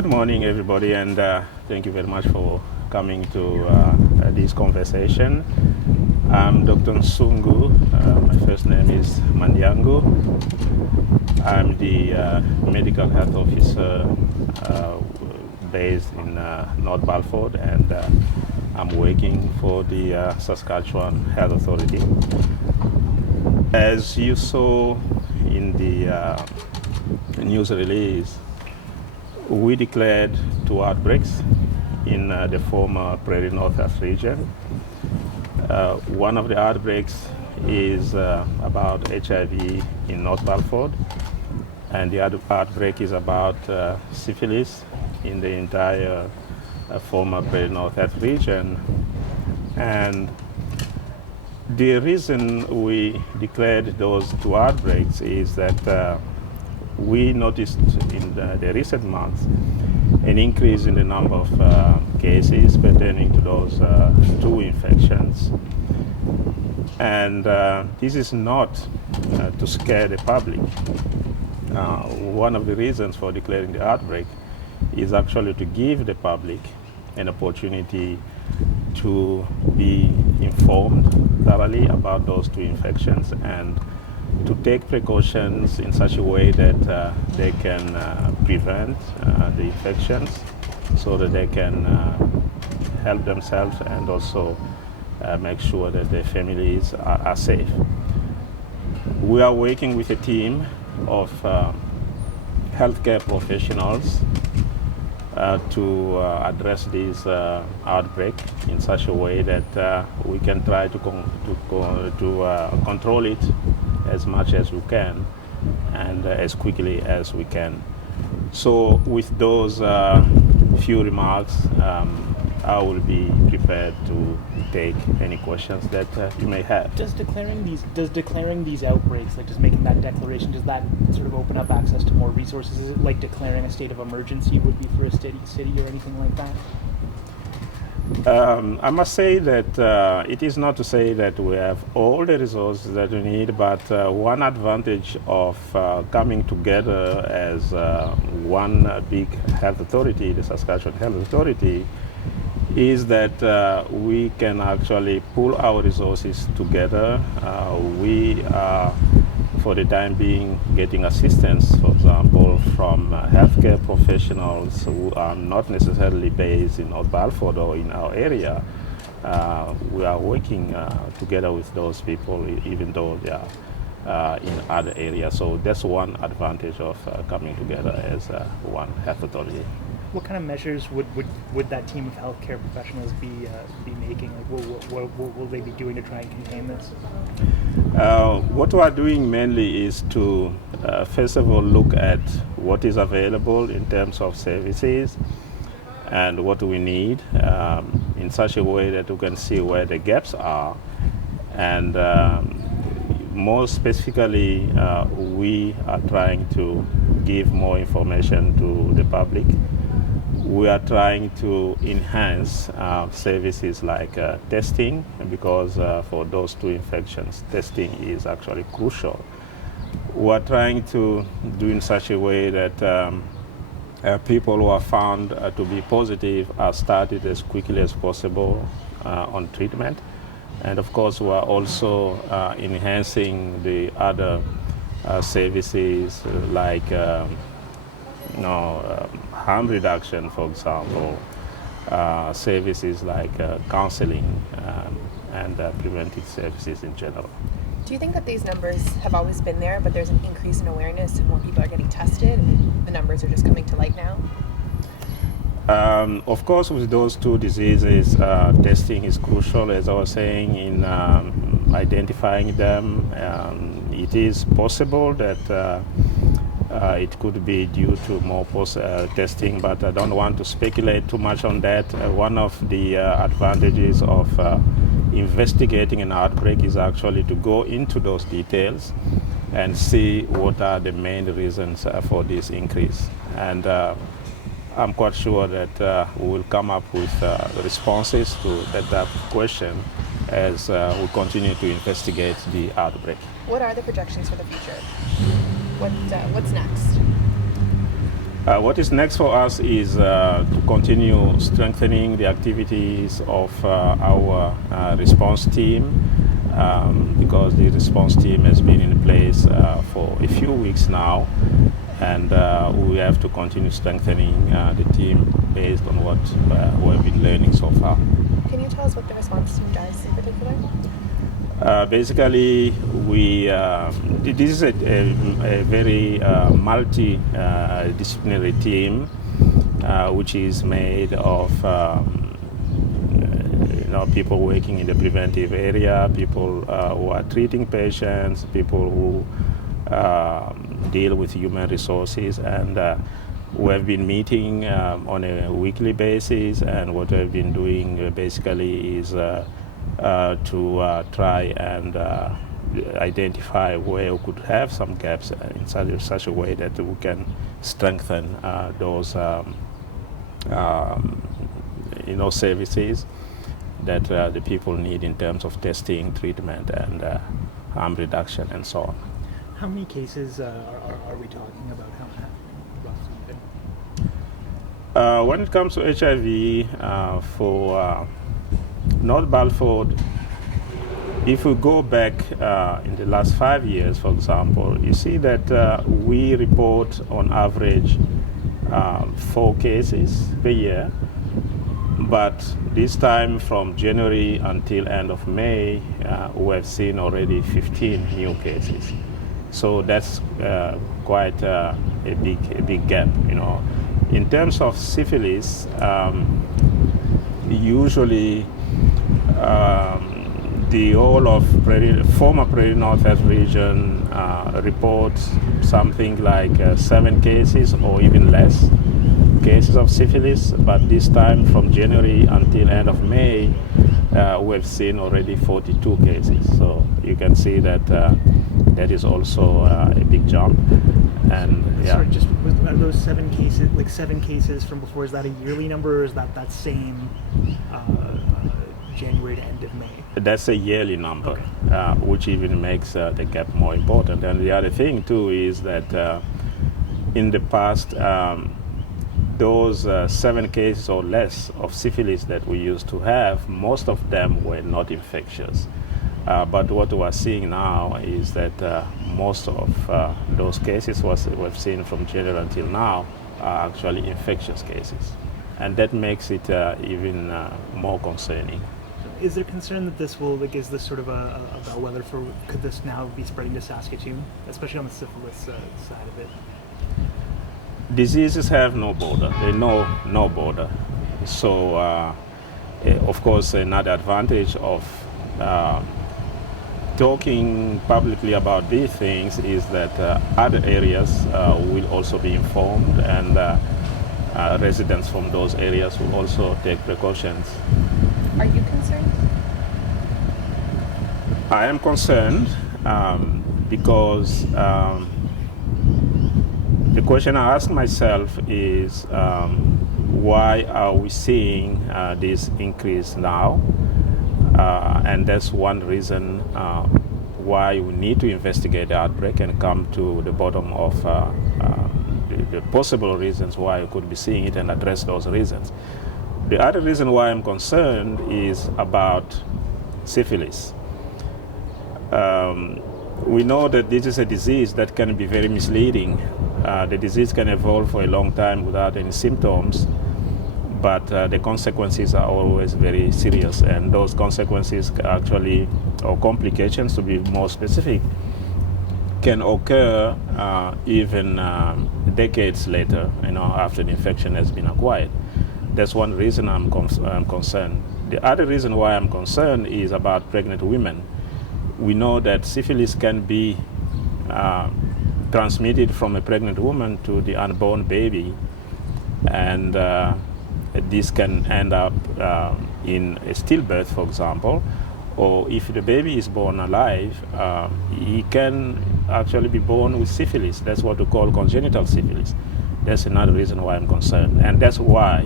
Good morning, everybody, and thank you very much for coming to this conversation. I'm Dr. Nsungu. My first name is Mandiangu. I'm the medical health officer based in North Battleford, and I'm working for the Saskatchewan Health Authority. As you saw in the news release, we declared 2 outbreaks in the former Prairie Northwest region. One of the outbreaks is about HIV in North Battleford, and the other outbreak is about syphilis in the entire former Prairie Northwest region. And the reason we declared those 2 outbreaks is that we noticed in the recent months an increase in the number of cases pertaining to those 2 infections. And this is not to scare the public. One of the reasons for declaring the outbreak is actually to give the public an opportunity to be informed thoroughly about those 2 infections and to take precautions in such a way that they can prevent the infections so that they can help themselves and also make sure that their families are safe. We are working with a team of healthcare professionals to address this outbreak in such a way that we can try to control it as much as we can and as quickly as we can. So with those few remarks, I will be prepared to take any questions that you may have. Does declaring these outbreaks, like just making that declaration, does that sort of open up access to more resources? Is it like declaring a state of emergency would be for a city or anything like that? I must say that it is not to say that we have all the resources that we need, but one advantage of coming together as one big health authority, the Saskatchewan Health Authority, is that we can actually pull our resources together. We are, for the time being, getting assistance, for example, from healthcare professionals who are not necessarily based in North Battleford or in our area. We are working together with those people, even though they are in other areas. So that's one advantage of coming together as one health authority. What kind of measures would that team of healthcare professionals be making? Like, what will they be doing to try and contain this? What we are doing mainly is to, first of all, look at what is available in terms of services and what we need in such a way that we can see where the gaps are. And more specifically, we are trying to give more information to the public. We are trying to enhance services like testing, because for those 2 infections, testing is actually crucial. We are trying to do in such a way that people who are found to be positive are started as quickly as possible on treatment. And of course, we are also enhancing the other services like harm reduction, for example, services like counseling and preventive services in general. Do you think that these numbers have always been there, but there's an increase in awareness and more people are getting tested and the numbers are just coming to light now? Of course, with those 2 diseases, testing is crucial, as I was saying, in identifying them. It is possible that it could be due to more testing, but I don't want to speculate too much on that. One of the advantages of investigating an outbreak is actually to go into those details and see what are the main reasons for this increase. And I'm quite sure that we will come up with responses to that question as we continue to investigate the outbreak. What are the projections for the future? What's next? What is next for us is to continue strengthening the activities of our response team, because the response team has been in place for a few weeks now, and we have to continue strengthening the team based on what we've been learning so far. Can you tell us what the response team does in particular? Basically, this is a very multi-disciplinary team, which is made of people working in the preventive area, people who are treating patients, people who deal with human resources, and we have been meeting on a weekly basis, and what we've been doing basically is to try and identify where we could have some gaps in such a way that we can strengthen those services that the people need in terms of testing, treatment, and harm reduction, and so on. How many cases are we talking about? How roughly? When it comes to HIV, for North Battleford, if we go back in the last 5 years, for example, you see that we report on average 4 cases per year, but this time from January until end of May, we have seen already 15 new cases. So that's quite a big gap, In terms of syphilis, usually the whole of former Prairie Northwest region reports something like 7 cases or even less cases of syphilis, but this time from January until end of May, we've seen already 42 cases. So you can see that that is also a big jump. And Sorry, just are those 7 cases, like 7 cases from before, is that a yearly number, or is that same January to end of May? That's a yearly number, Okay. which even makes the gap more important. And the other thing too is that in the past, those 7 cases or less of syphilis that we used to have, most of them were not infectious. But what we are seeing now is that most of those cases we've seen from January until now are actually infectious cases. And that makes it even more concerning. Is there concern that this will, is this sort of a bellwether for, could this now be spreading to Saskatchewan, especially on the syphilis side of it? Diseases have no border. They know no border. So, of course, another advantage of talking publicly about these things is that other areas will also be informed, and residents from those areas will also take precautions. Are you concerned? I am concerned because the question I ask myself is why are we seeing this increase now? And that's one reason why we need to investigate the outbreak and come to the bottom of the possible reasons why we could be seeing it and address those reasons. The other reason why I'm concerned is about syphilis. We know that this is a disease that can be very misleading. The disease can evolve for a long time without any symptoms, but the consequences are always very serious, and those consequences actually, or complications to be more specific, can occur even decades later, after the infection has been acquired. That's one reason I'm concerned. The other reason why I'm concerned is about pregnant women. We know that syphilis can be transmitted from a pregnant woman to the unborn baby, and this can end up in a stillbirth, for example, or if the baby is born alive, he can actually be born with syphilis. That's what we call congenital syphilis. That's another reason why I'm concerned, and that's why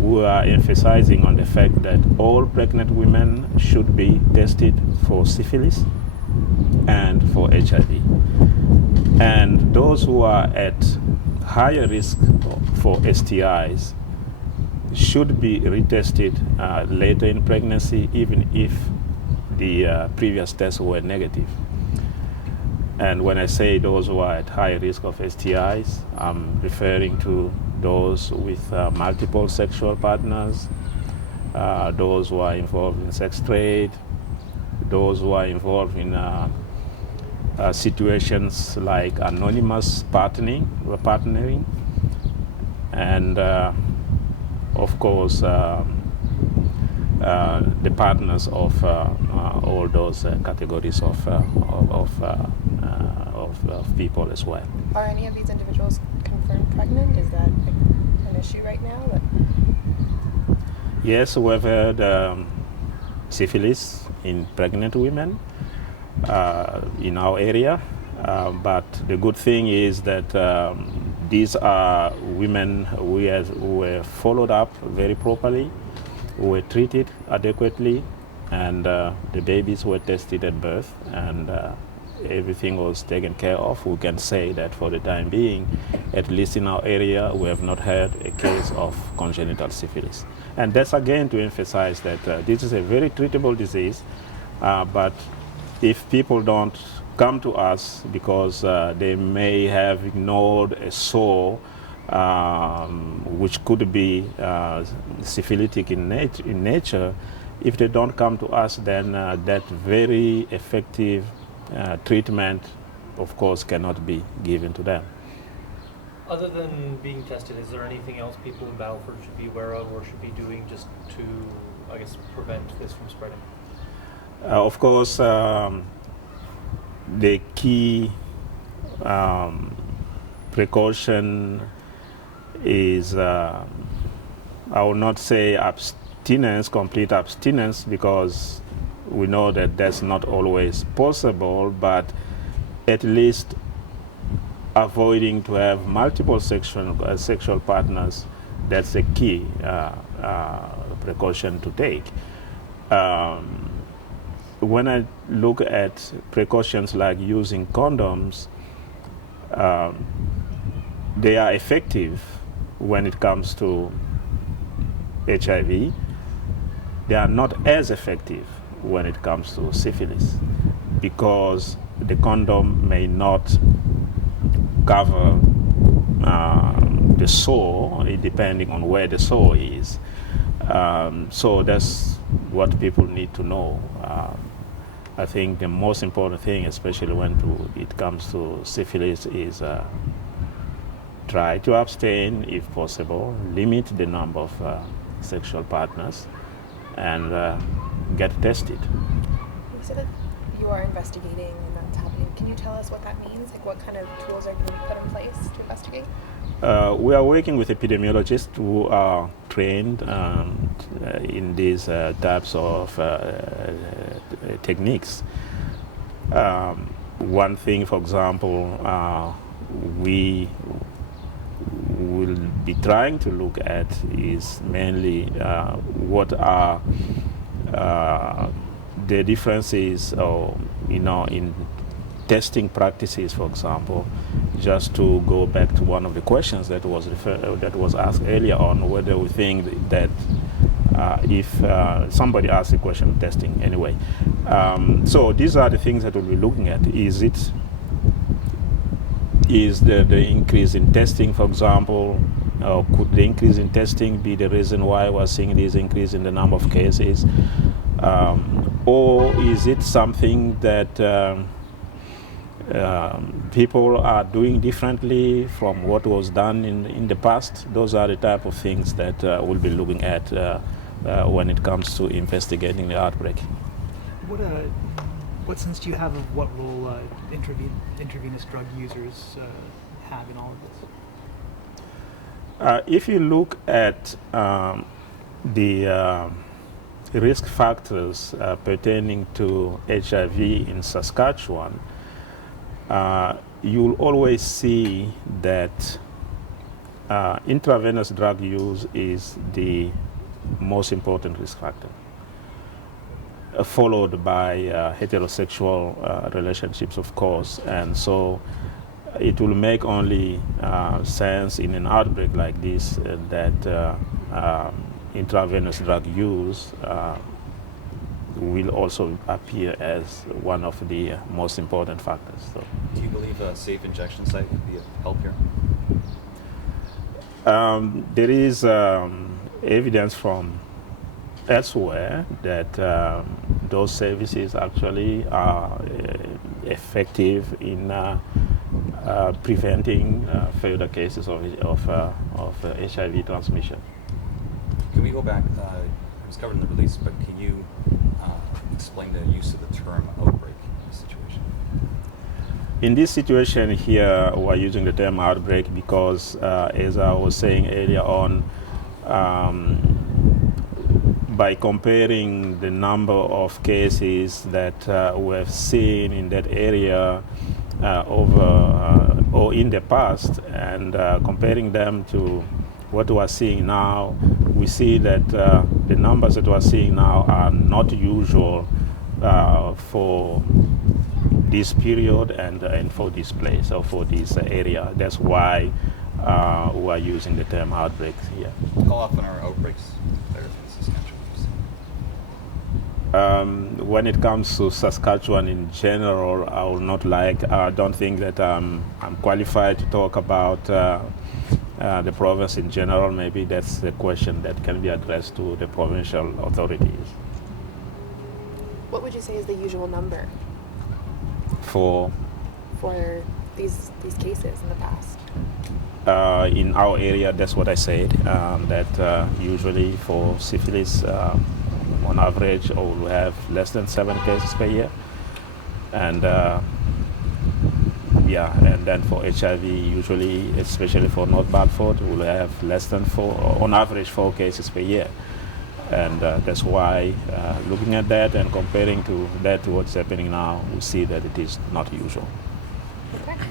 we are emphasizing on the fact that all pregnant women should be tested for syphilis and for HIV. And those who are at higher risk for STIs should be retested later in pregnancy, even if the previous tests were negative. And when I say those who are at high risk of STIs, I'm referring to those with multiple sexual partners, those who are involved in sex trade, those who are involved in situations like anonymous partnering, and of course the partners of all those categories of people as well. Are any of these individuals confirmed pregnant? Is that an issue right now? Yes, we've had syphilis in pregnant women in our area, but the good thing is that these are women who were followed up very properly, who were treated adequately, and the babies were tested at birth, and everything was taken care of. We can say that for the time being, at least in our area, we have not had a case of congenital syphilis. And that's again to emphasize that this is a very treatable disease, but if people don't come to us because they may have ignored a sore which could be syphilitic in nature, if they don't come to us, then that very effective treatment, of course, cannot be given to them. Other than being tested, is there anything else people in Battleford should be aware of or should be doing just to, I guess, prevent this from spreading? Of course, the key precaution is, I will not say abstinence, complete abstinence, because we know that that's not always possible, but at least avoiding to have multiple sexual partners, that's a key precaution to take. When I look at precautions like using condoms, they are effective when it comes to HIV. They are not as effective when it comes to syphilis, because the condom may not cover the sore, depending on where the sore is. So that's what people need to know. I think the most important thing, especially when it comes to syphilis, is try to abstain if possible, limit the number of sexual partners, and get tested. You said that you are investigating and that's happening. Can you tell us what that means? Like, what kind of tools are going to be put in place to investigate? We are working with epidemiologists who are trained in these types of techniques. One thing, for example, we will be trying to look at is mainly what are the differences, in testing practices, for example. Just to go back to one of the questions that was asked earlier on, whether we think that if somebody asks a question of testing anyway. So these are the things that we'll be looking at. Is the increase in testing, for example, could the increase in testing be the reason why we're seeing this increase in the number of cases? Or is it something that people are doing differently from what was done in the past? Those are the type of things that we'll be looking at when it comes to investigating the outbreak. What sense do you have of what role intravenous drug users have in all of this? If you look at the risk factors pertaining to HIV in Saskatchewan, you'll always see that intravenous drug use is the most important risk factor, followed by heterosexual relationships, of course. And so it will make only sense in an outbreak like this that intravenous drug use will also appear as one of the most important factors. So, do you believe a safe injection site would be of help here? there is evidence from elsewhere that those services actually are effective in preventing further cases of HIV transmission. Can we go back? It was covered in the release, but can you explain the use of the term outbreak in this situation? In this situation here, we're using the term outbreak because, as I was saying earlier on, by comparing the number of cases that we have seen in that area or in the past, and comparing them to what we are seeing now, we see that the numbers that we are seeing now are not usual for this period and for this place or for this area. That's why we are using the term outbreaks here. How often are outbreaks there in Saskatchewan? When it comes to Saskatchewan in general, I don't think that I'm qualified to talk about the province in general. Maybe that's a question that can be addressed to the provincial authorities. What would you say is the usual number For these cases in the past? in our area, that's what I said, that usually for syphilis, on average, we'll have less than 7 cases per year. And and then for HIV, usually, especially for North Battleford, we'll have less than 4, on average, 4 cases per year. And that's why, looking at that and comparing to what's happening now, we see that it is not usual. Okay.